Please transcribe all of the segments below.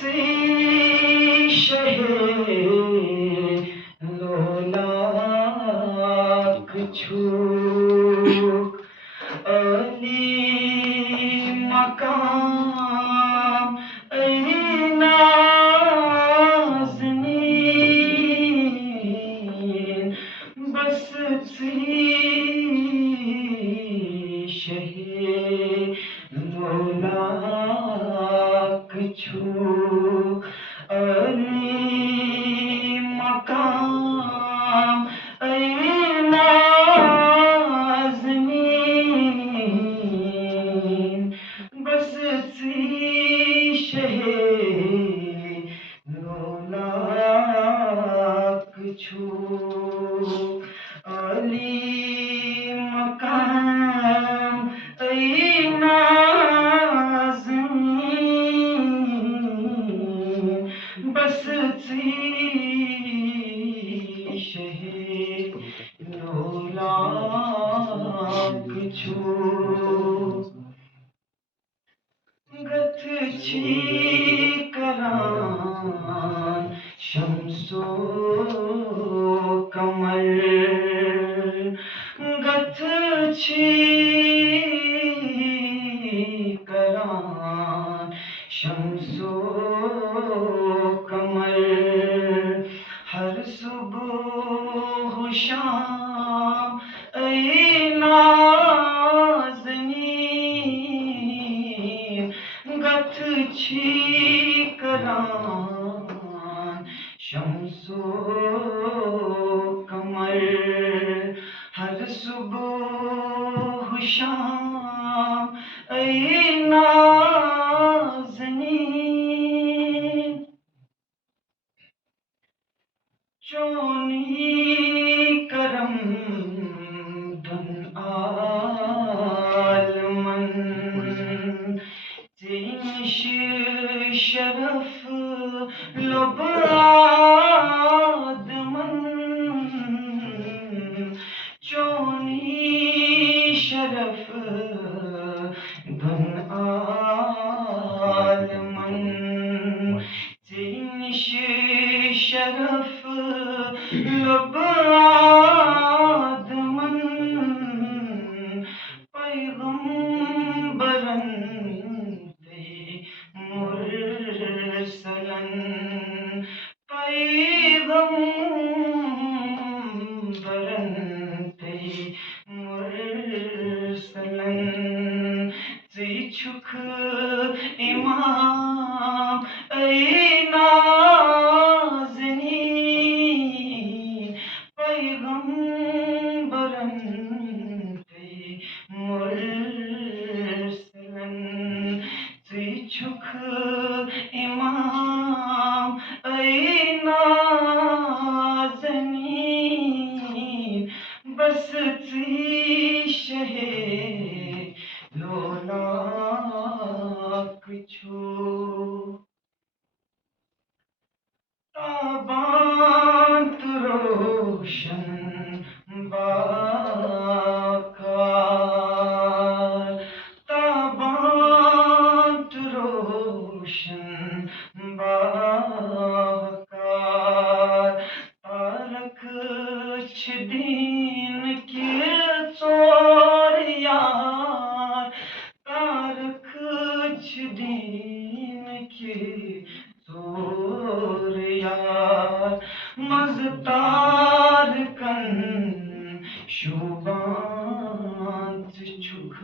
سی شہ لولاک چھوک علی مقام ای نازنین بس سی شہ لولاک چھوک علی مقام ای نازنین بس سی شہ لولاک چھوک علی مقام ای نازنین بس سی شہ لولاک چھوک گت چھی کران شمس و قمر گت چھی کران شمس و قمر ہر صبح و شام ای نازنین گت چھی کران شمس و قمر ہر صبح و شام ای نازنین چونی کرم دن عالمن تینش شرف لب آدمن چونی شرف دن عالمن تینش شرف لب آدمن پیغمبرن پی مرسلن پیغمبرن پی مرسلن تی چھک امام ای نازنین پیغمبرن پی مرسلن تی چھک امام ای نازنین بس سی شہ لولاک چھوک تابان تو روشن باکار تابان تو روشن باکار تارک چھ دین کی ژور یار تارک چھ دین کی ژور یار مزتار کن شوبان چھک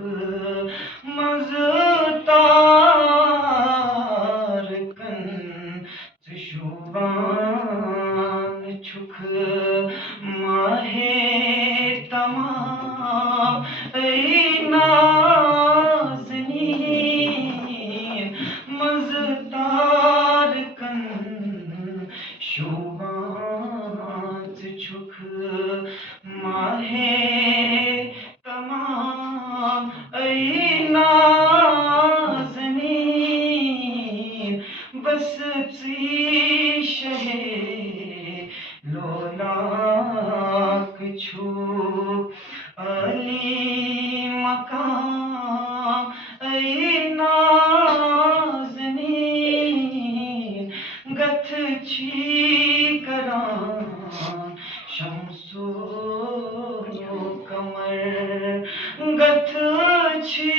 مزتار کن شوبان چھک ماہ تمام ای نازنین مزتار کن شوبان چھک ماہ تمام ای نازنین بس سی شہ لولاک چھوک علی مقام ای نازنین چھی کران شمس و قمر گتھ چھی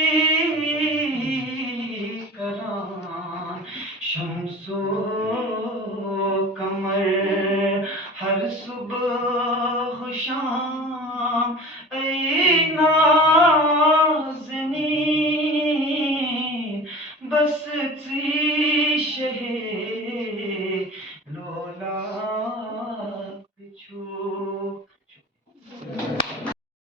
کران شمس و قمر ہر صبح و شام ای نازنین بس تی شہ لولا